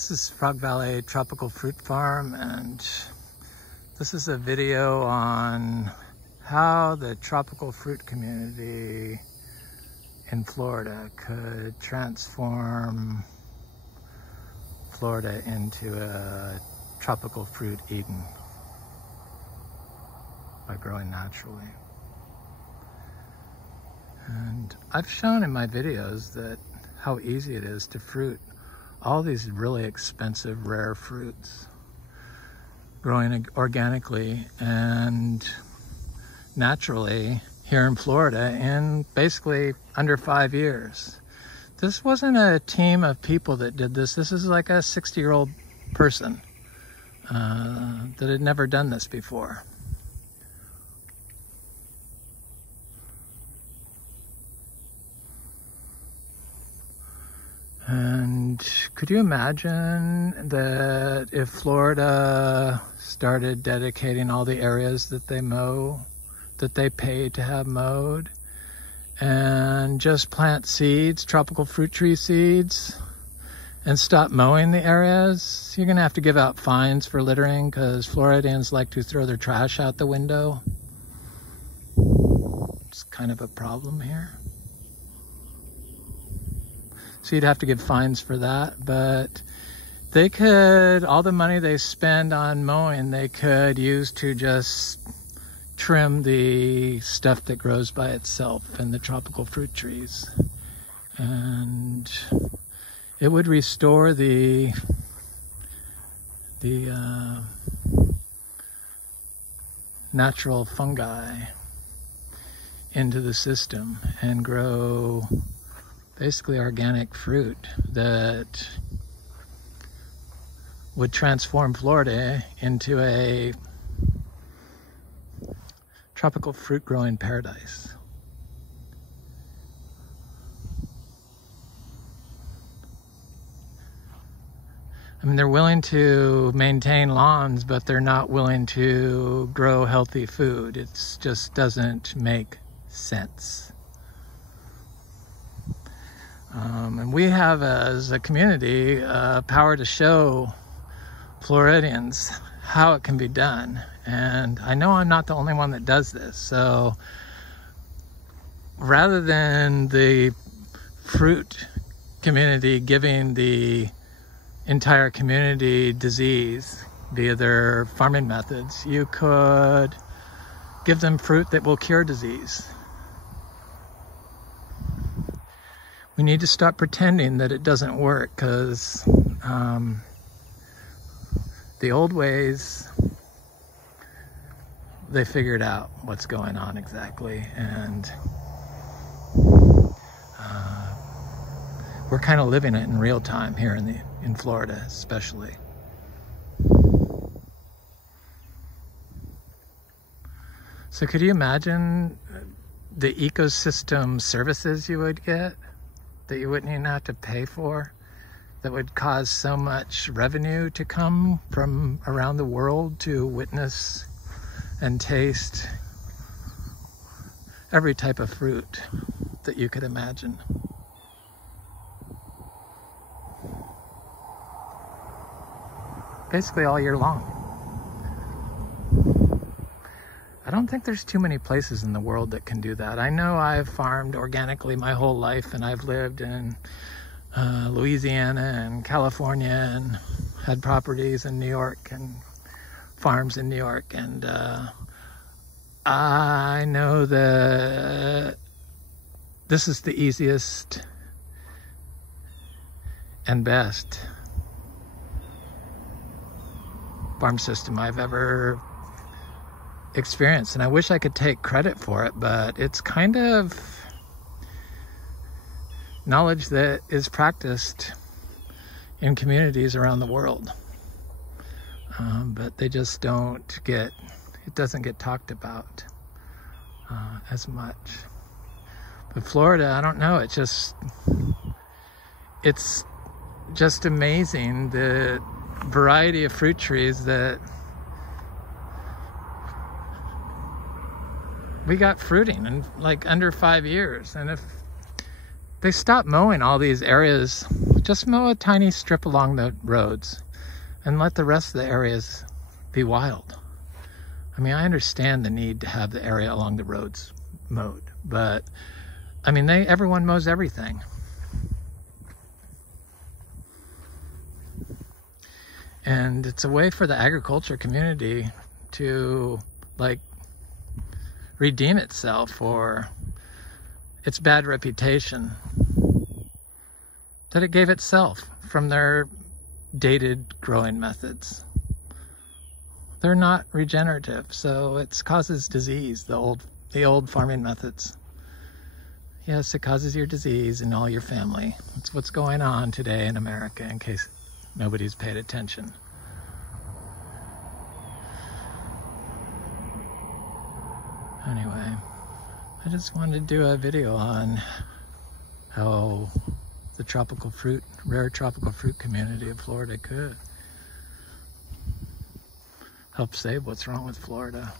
This is Frog Valley Tropical Fruit Farm, and this is a video on how the tropical fruit community in Florida could transform Florida into a tropical fruit Eden by growing naturally. And I've shown in my videos that how easy it is to fruit all these really expensive rare fruits growing organically and naturally here in Florida in basically under 5 years. This wasn't a team of people that did this. This is like a 60-year-old person that had never done this before. And could you imagine that if Florida started dedicating all the areas that they mow, that they pay to have mowed, and just plant seeds, tropical fruit tree seeds, and stop mowing the areas? You're gonna have to give out fines for littering because Floridians like to throw their trash out the window. It's kind of a problem here. So you'd have to give fines for that, but they could, all the money they spend on mowing, they could use to just trim the stuff that grows by itself in the tropical fruit trees. And it would restore the natural fungi into the system and grow basically organic fruit that would transform Florida into a tropical fruit growing paradise. I mean, they're willing to maintain lawns, but they're not willing to grow healthy food. It just doesn't make sense. And we have, as a community, power to show Floridians how it can be done. And I know I'm not the only one that does this. So rather than the fruit community giving the entire community disease via their farming methods, you could give them fruit that will cure disease. We need to stop pretending that it doesn't work, because the old ways, they figured out what's going on exactly, and we're kind of living it in real time here in Florida, especially. So could you imagine the ecosystem services you would get that you wouldn't even have to pay for, that would cause so much revenue to come from around the world to witness and taste every type of fruit that you could imagine? Basically all year long. I don't think there's too many places in the world that can do that. I know I've farmed organically my whole life, and I've lived in Louisiana and California and had properties in New York and farms in New York. And I know that this is the easiest and best farm system I've ever experience, and I wish I could take credit for it, but it's kind of knowledge that is practiced in communities around the world, but they just it doesn't get talked about as much. But Florida, I don't know, it's just amazing the variety of fruit trees that we got fruiting in like under 5 years. And if they stopped mowing all these areas. Just mow a tiny strip along the roads and let the rest of the areas be wild. I mean, I understand the need to have the area along the roads mowed, but I mean, everyone mows everything. And it's a way for the agriculture community to, like, redeem itself for its bad reputation that it gave itself from their dated growing methods. They're not regenerative, so it causes disease, the old farming methods. Yes, it causes your disease in all your family. That's what's going on today in America, in case nobody's paid attention. Anyway, I just wanted to do a video on how the rare tropical fruit community of Florida could help save what's wrong with Florida.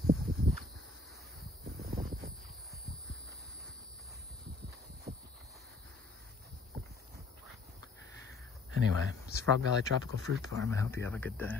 Anyway, it's Frog Valley Tropical Fruit Farm. I hope you have a good day.